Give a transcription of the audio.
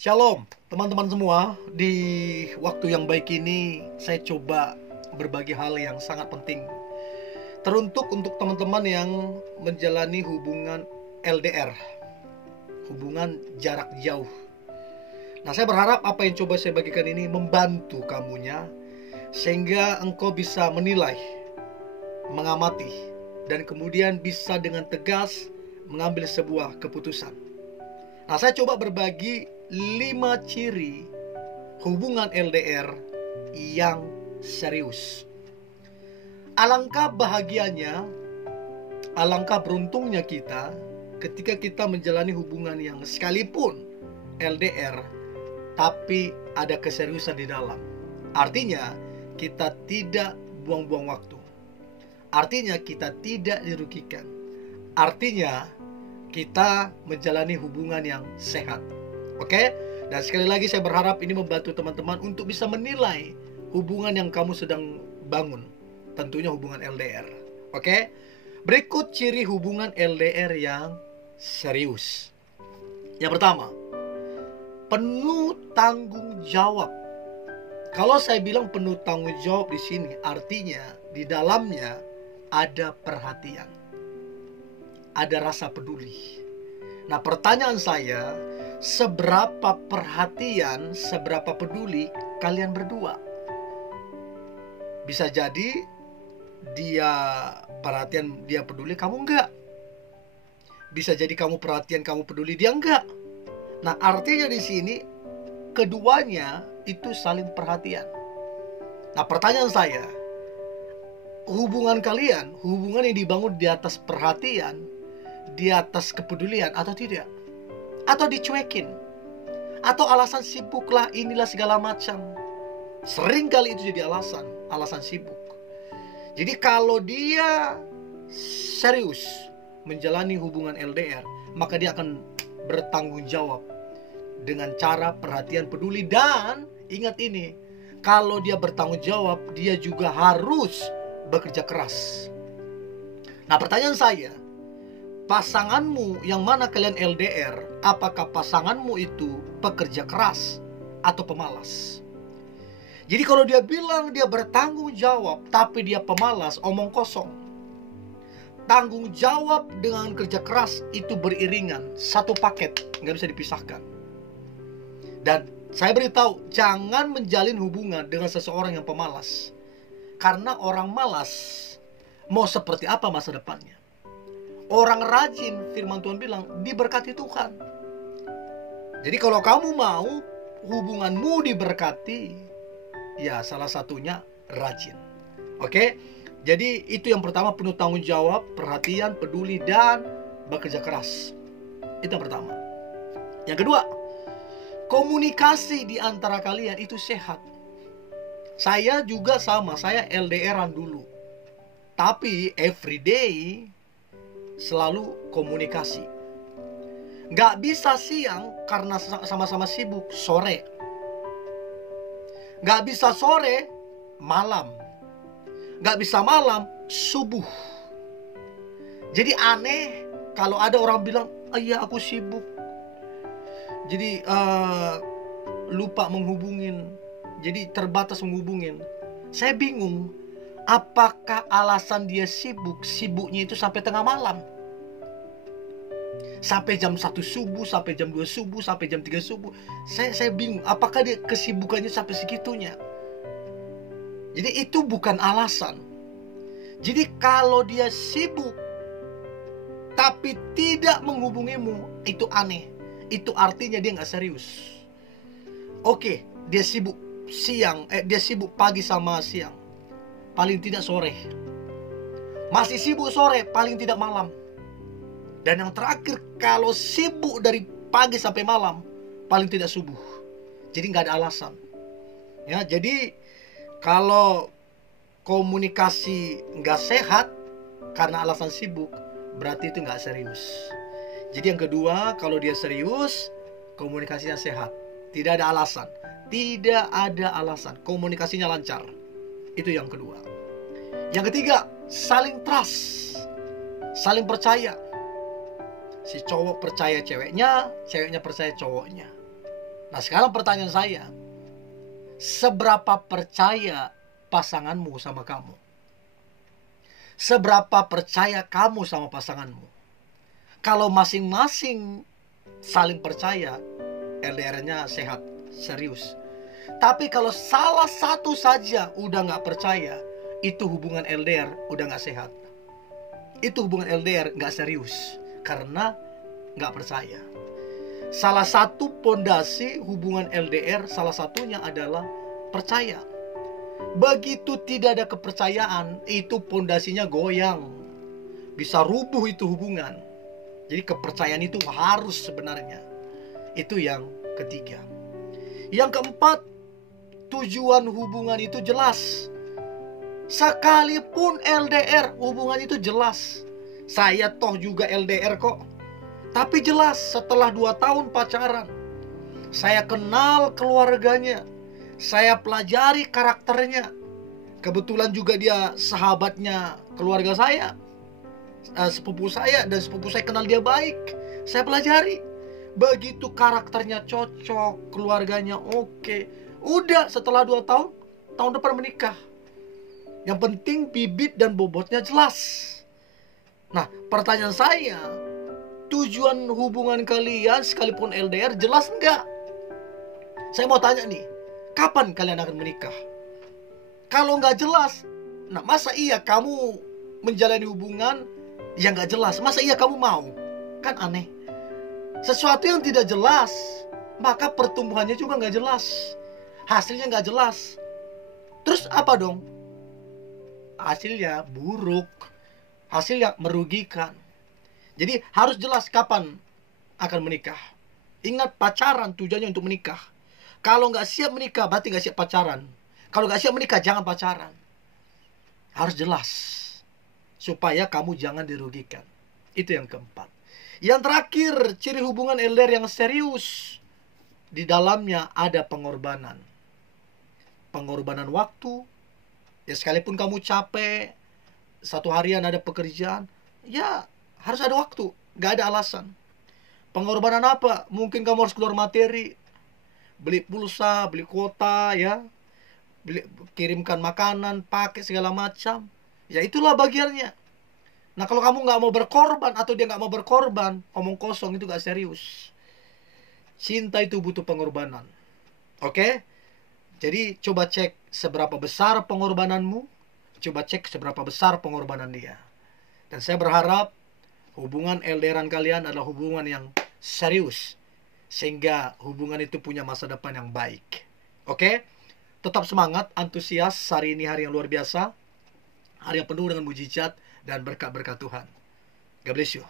Shalom teman-teman semua. Di waktu yang baik ini saya coba berbagi hal yang sangat penting, teruntuk untuk teman-teman yang menjalani hubungan LDR, hubungan jarak jauh. Nah, saya berharap apa yang coba saya bagikan ini membantu kamunya, sehingga engkau bisa menilai, mengamati, dan kemudian bisa dengan tegas mengambil sebuah keputusan. Nah, saya coba berbagi 5 ciri hubungan LDR yang serius. Alangkah bahagianya, alangkah beruntungnya kita ketika kita menjalani hubungan yang sekalipun LDR, tapi ada keseriusan di dalam. Artinya kita tidak buang-buang waktu. Artinya kita tidak dirugikan. Artinya kita menjalani hubungan yang sehat. Oke? Dan sekali lagi saya berharap ini membantu teman-teman untuk bisa menilai hubungan yang kamu sedang bangun. Tentunya hubungan LDR. Oke? Berikut ciri hubungan LDR yang serius. Yang pertama, penuh tanggung jawab. Kalau saya bilang penuh tanggung jawab di sini, artinya di dalamnya ada perhatian, ada rasa peduli. Nah, pertanyaan saya, seberapa perhatian, seberapa peduli kalian berdua? Bisa jadi dia perhatian, dia peduli, kamu enggak. Bisa jadi kamu perhatian, kamu peduli, dia enggak. Nah, artinya di sini keduanya itu saling perhatian. Nah, pertanyaan saya, hubungan kalian, hubungan yang dibangun di atas perhatian, di atas kepedulian atau tidak? Atau dicuekin? Atau alasan sibuk lah, inilah segala macam. Sering kali itu jadi alasan sibuk. Jadi kalau dia serius menjalani hubungan LDR, maka dia akan bertanggung jawab dengan cara perhatian, peduli. Dan ingat ini, kalau dia bertanggung jawab, dia juga harus bekerja keras. Nah, pertanyaan saya, pasanganmu yang mana kalian LDR, apakah pasanganmu itu pekerja keras atau pemalas? Jadi kalau dia bilang dia bertanggung jawab tapi dia pemalas, omong kosong. Tanggung jawab dengan kerja keras itu beriringan, satu paket, nggak bisa dipisahkan. Dan saya beritahu, jangan menjalin hubungan dengan seseorang yang pemalas. Karena orang malas mau seperti apa masa depannya? Orang rajin, firman Tuhan bilang, diberkati Tuhan. Jadi kalau kamu mau hubunganmu diberkati, ya salah satunya rajin. Oke? Jadi itu yang pertama, penuh tanggung jawab, perhatian, peduli, dan bekerja keras. Itu yang pertama. Yang kedua, komunikasi di antara kalian itu sehat. Saya juga sama, saya LDRan dulu. Tapi everyday selalu komunikasi. Gak bisa siang karena sama-sama sibuk, sore. Gak bisa sore, malam. Gak bisa malam, subuh. Jadi aneh kalau ada orang bilang, iya aku sibuk, jadi lupa menghubungin, jadi terbatas menghubungin. Saya bingung, apakah alasan dia sibuk, sibuknya itu sampai tengah malam, sampai jam 1 subuh, sampai jam 2 subuh, sampai jam 3 subuh. Saya bingung, apakah dia kesibukannya sampai segitunya? Jadi itu bukan alasan. Jadi kalau dia sibuk tapi tidak menghubungimu, itu aneh. Itu artinya dia gak serius. Oke, dia sibuk siang, dia sibuk pagi sama siang, paling tidak sore. Masih sibuk sore, paling tidak malam. Dan yang terakhir, kalau sibuk dari pagi sampai malam, paling tidak subuh. Jadi gak ada alasan. Ya, jadi kalau komunikasi gak sehat karena alasan sibuk, berarti itu gak serius. Jadi yang kedua, kalau dia serius, komunikasinya sehat, tidak ada alasan. Tidak ada alasan, komunikasinya lancar. Itu yang kedua. Yang ketiga, saling trust, saling percaya. Si cowok percaya ceweknya, ceweknya percaya cowoknya. Nah sekarang pertanyaan saya, seberapa percaya pasanganmu sama kamu? Seberapa percaya kamu sama pasanganmu? Kalau masing-masing saling percaya, LDR-nya sehat, serius. Tapi kalau salah satu saja udah nggak percaya, itu hubungan LDR udah nggak sehat. Itu hubungan LDR nggak serius, karena nggak percaya. Salah satu pondasi hubungan LDR, salah satunya adalah percaya. Begitu tidak ada kepercayaan, itu pondasinya goyang. Bisa rubuh itu hubungan. Jadi kepercayaan itu harus sebenarnya. Itu yang ketiga. Yang keempat, tujuan hubungan itu jelas. Sekalipun LDR, hubungan itu jelas. Saya toh juga LDR kok. Tapi jelas setelah 2 tahun pacaran, saya kenal keluarganya, saya pelajari karakternya. Kebetulan juga dia sahabatnya keluarga saya, sepupu saya, dan sepupu saya kenal dia baik. Saya pelajari. Begitu karakternya cocok, keluarganya oke. Udah setelah 2 tahun, tahun depan menikah. Yang penting bibit dan bobotnya jelas. Nah pertanyaan saya, tujuan hubungan kalian sekalipun LDR jelas enggak? Saya mau tanya nih, kapan kalian akan menikah? Kalau nggak jelas, nah masa iya kamu menjalani hubungan yang nggak jelas? Masa iya kamu mau? Kan aneh. Sesuatu yang tidak jelas, maka pertumbuhannya juga nggak jelas, hasilnya nggak jelas. Terus apa dong? Hasilnya buruk, hasilnya merugikan. Jadi harus jelas kapan akan menikah. Ingat, pacaran tujuannya untuk menikah. Kalau nggak siap menikah, berarti nggak siap pacaran. Kalau nggak siap menikah, jangan pacaran. Harus jelas, supaya kamu jangan dirugikan. Itu yang keempat. Yang terakhir, ciri hubungan LDR yang serius, di dalamnya ada pengorbanan. Pengorbanan waktu. Ya sekalipun kamu capek, satu harian ada pekerjaan, ya harus ada waktu, gak ada alasan. Pengorbanan apa? Mungkin kamu harus keluar materi, beli pulsa, beli kuota, ya, kirimkan makanan, pakai segala macam. Ya itulah bagiannya. Nah kalau kamu gak mau berkorban, atau dia gak mau berkorban, omong kosong, itu gak serius. Cinta itu butuh pengorbanan. Oke? Jadi coba cek seberapa besar pengorbananmu, coba cek seberapa besar pengorbanan dia. Dan saya berharap hubungan LDRan kalian adalah hubungan yang serius, sehingga hubungan itu punya masa depan yang baik. Oke? Tetap semangat, antusias. Hari ini hari yang luar biasa, hari yang penuh dengan mujizat dan berkat-berkat Tuhan. God bless you.